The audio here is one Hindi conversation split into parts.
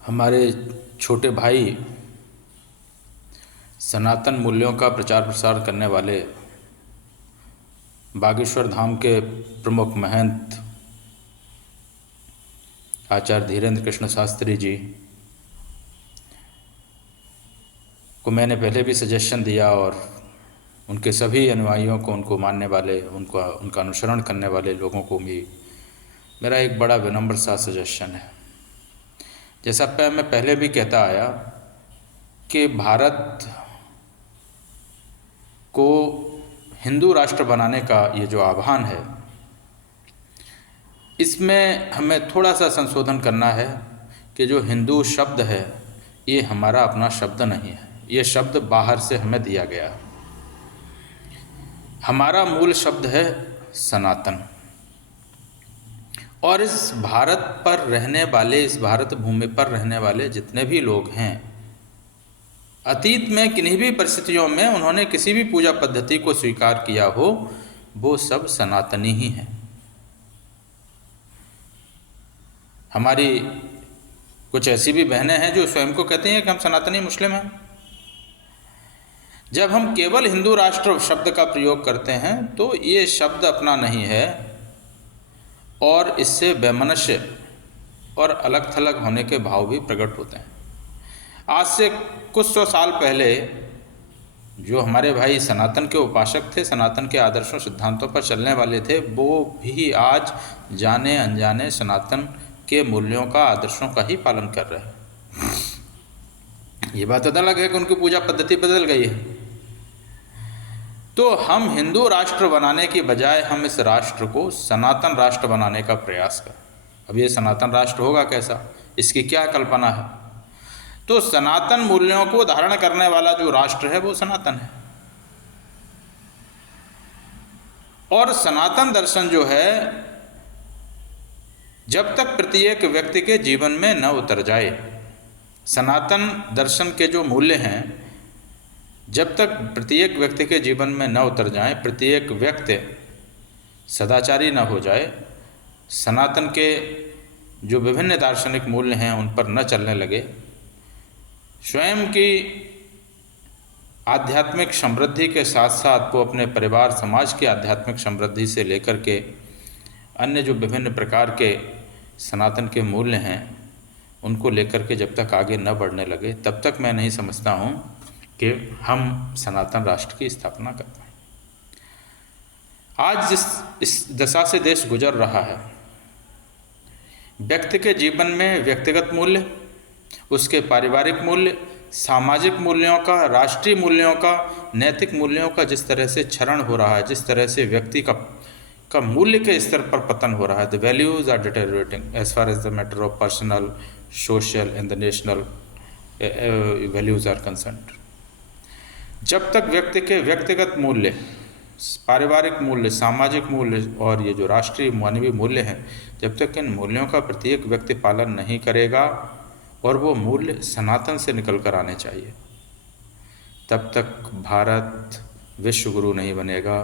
हमारे छोटे भाई सनातन मूल्यों का प्रचार प्रसार करने वाले बागेश्वर धाम के प्रमुख महंत आचार्य धीरेन्द्र कृष्ण शास्त्री जी को मैंने पहले भी सजेशन दिया और उनके सभी अनुयायियों को, उनको मानने वाले, उनका अनुसरण करने वाले लोगों को भी मेरा एक बड़ा विनम्र सा सजेशन है। जैसा मैं पहले भी कहता आया कि भारत को हिंदू राष्ट्र बनाने का ये जो आह्वान है, इसमें हमें थोड़ा सा संशोधन करना है कि जो हिंदू शब्द है ये हमारा अपना शब्द नहीं है, ये शब्द बाहर से हमें दिया गया। हमारा मूल शब्द है सनातन। और इस भारत पर रहने वाले, इस भारत भूमि पर रहने वाले जितने भी लोग हैं, अतीत में किन्हीं भी परिस्थितियों में उन्होंने किसी भी पूजा पद्धति को स्वीकार किया हो, वो सब सनातनी ही हैं। हमारी कुछ ऐसी भी बहनें हैं जो स्वयं को कहती हैं कि हम सनातनी मुस्लिम हैं। जब हम केवल हिंदू राष्ट्र शब्द का प्रयोग करते हैं तो ये शब्द अपना नहीं है और इससे वैमनस्य और अलग थलग होने के भाव भी प्रकट होते हैं। आज से कुछ सौ साल पहले जो हमारे भाई सनातन के उपासक थे, सनातन के आदर्शों सिद्धांतों पर चलने वाले थे, वो भी आज जाने अनजाने सनातन के मूल्यों का, आदर्शों का ही पालन कर रहे हैं। ये बात अलग है कि उनकी पूजा पद्धति बदल गई है। तो हम हिंदू राष्ट्र बनाने की बजाय हम इस राष्ट्र को सनातन राष्ट्र बनाने का प्रयास करें। अब ये सनातन राष्ट्र होगा कैसा, इसकी क्या कल्पना है? तो सनातन मूल्यों को धारण करने वाला जो राष्ट्र है वो सनातन है। और सनातन दर्शन जो है, जब तक प्रत्येक व्यक्ति के जीवन में न उतर जाए, सनातन दर्शन के जो मूल्य हैं जब तक प्रत्येक व्यक्ति के जीवन में न उतर जाएं, प्रत्येक व्यक्ति सदाचारी न हो जाए, सनातन के जो विभिन्न दार्शनिक मूल्य हैं उन पर न चलने लगे, स्वयं की आध्यात्मिक समृद्धि के साथ साथ वो अपने परिवार समाज की आध्यात्मिक समृद्धि से लेकर के अन्य जो विभिन्न प्रकार के सनातन के मूल्य हैं उनको लेकर के जब तक आगे न बढ़ने लगे, तब तक मैं नहीं समझता हूँ कि हम सनातन राष्ट्र की स्थापना कर पाएं। आज इस दशा से देश गुजर रहा है, व्यक्ति के जीवन में व्यक्तिगत मूल्य, उसके पारिवारिक मूल्य, सामाजिक मूल्यों का, राष्ट्रीय मूल्यों का, नैतिक मूल्यों का जिस तरह से क्षरण हो रहा है, जिस तरह से व्यक्ति का मूल्य के स्तर पर पतन हो रहा है, the values are deteriorating as far as the matter of personal, social and the national values are concerned. जब तक व्यक्ति के व्यक्तिगत मूल्य, पारिवारिक मूल्य, सामाजिक मूल्य और ये जो राष्ट्रीय मानवीय मूल्य हैं, जब तक इन मूल्यों का प्रत्येक व्यक्ति पालन नहीं करेगा और वो मूल्य सनातन से निकल कर आने चाहिए, तब तक भारत विश्व गुरु नहीं बनेगा।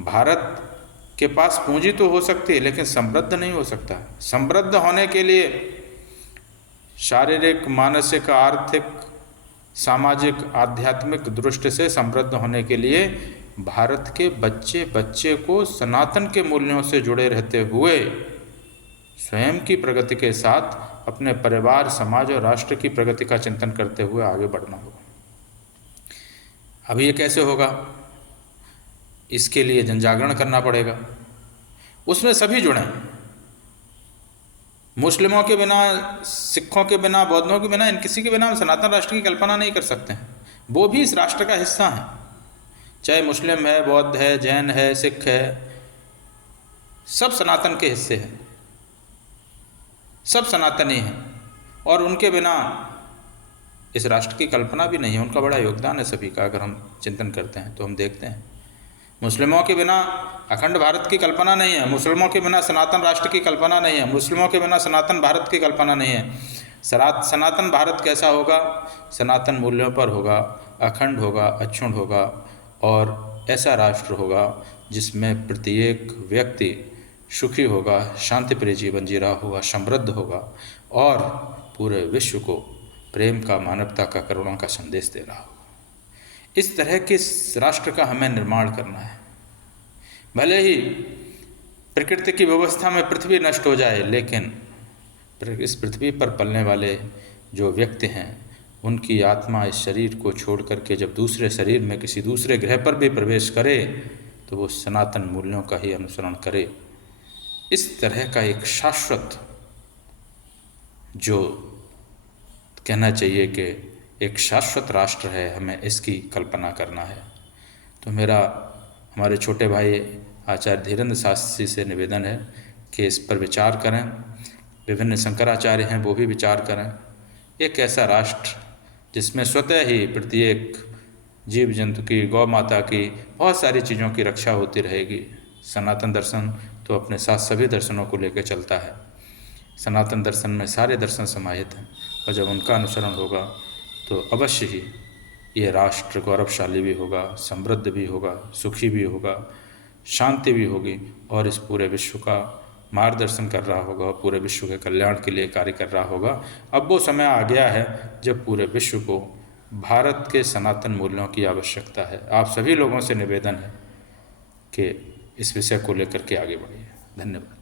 भारत के पास पूंजी तो हो सकती है लेकिन समृद्ध नहीं हो सकता। समृद्ध होने के लिए शारीरिक, मानसिक, आर्थिक, सामाजिक, आध्यात्मिक दृष्टि से समृद्ध होने के लिए भारत के बच्चे बच्चे को सनातन के मूल्यों से जुड़े रहते हुए स्वयं की प्रगति के साथ अपने परिवार, समाज और राष्ट्र की प्रगति का चिंतन करते हुए आगे बढ़ना होगा। अब ये कैसे होगा? इसके लिए जनजागरण करना पड़ेगा, उसमें सभी जुड़ें। मुस्लिमों के बिना, सिखों के बिना, बौद्धों के बिना, इन किसी के बिना हम सनातन राष्ट्र की कल्पना नहीं कर सकते हैं। वो भी इस राष्ट्र का हिस्सा हैं, चाहे मुस्लिम है, बौद्ध है, जैन है, सिख है, सब सनातन के हिस्से हैं, सब सनातनी हैं और उनके बिना इस राष्ट्र की कल्पना भी नहीं है। उनका बड़ा योगदान है सभी का। अगर हम चिंतन करते हैं तो हम देखते हैं मुस्लिमों के बिना अखंड भारत की कल्पना नहीं है, मुस्लिमों के बिना सनातन राष्ट्र की कल्पना नहीं है, मुस्लिमों के बिना सनातन भारत की कल्पना नहीं है। सनातन भारत कैसा होगा? सनातन मूल्यों पर होगा, अखंड होगा, अक्षुण्ण होगा और ऐसा राष्ट्र होगा जिसमें प्रत्येक व्यक्ति सुखी होगा, शांतिप्रिय जीवन जी रहा होगा, समृद्ध होगा और पूरे विश्व को प्रेम का, मानवता का, करुणा का संदेश दे रहा होगा। इस तरह के राष्ट्र का हमें निर्माण करना है। भले ही प्रकृति की व्यवस्था में पृथ्वी नष्ट हो जाए, लेकिन इस पृथ्वी पर पलने वाले जो व्यक्ति हैं, उनकी आत्मा इस शरीर को छोड़ करके जब दूसरे शरीर में किसी दूसरे ग्रह पर भी प्रवेश करे तो वो सनातन मूल्यों का ही अनुसरण करे। इस तरह का एक शाश्वत, जो कहना चाहिए कि एक शाश्वत राष्ट्र है, हमें इसकी कल्पना करना है। तो मेरा हमारे छोटे भाई आचार्य धीरेन्द्र शास्त्री से निवेदन है कि इस पर विचार करें। विभिन्न शंकराचार्य हैं, वो भी विचार करें। एक ऐसा राष्ट्र जिसमें स्वतः ही प्रत्येक जीव जंतु की, गौ माता की, बहुत सारी चीज़ों की रक्षा होती रहेगी। सनातन दर्शन तो अपने साथ सभी दर्शनों को लेकर चलता है। सनातन दर्शन में सारे दर्शन समाहित हैं, और जब उनका अनुसरण होगा तो अवश्य ही ये राष्ट्र गौरवशाली भी होगा, समृद्ध भी होगा, सुखी भी होगा, शांति भी होगी, और इस पूरे विश्व का मार्गदर्शन कर रहा होगा, पूरे विश्व के कल्याण के लिए कार्य कर रहा होगा। अब वो समय आ गया है जब पूरे विश्व को भारत के सनातन मूल्यों की आवश्यकता है। आप सभी लोगों से निवेदन है कि इस विषय को लेकर के आगे बढ़िए। धन्यवाद।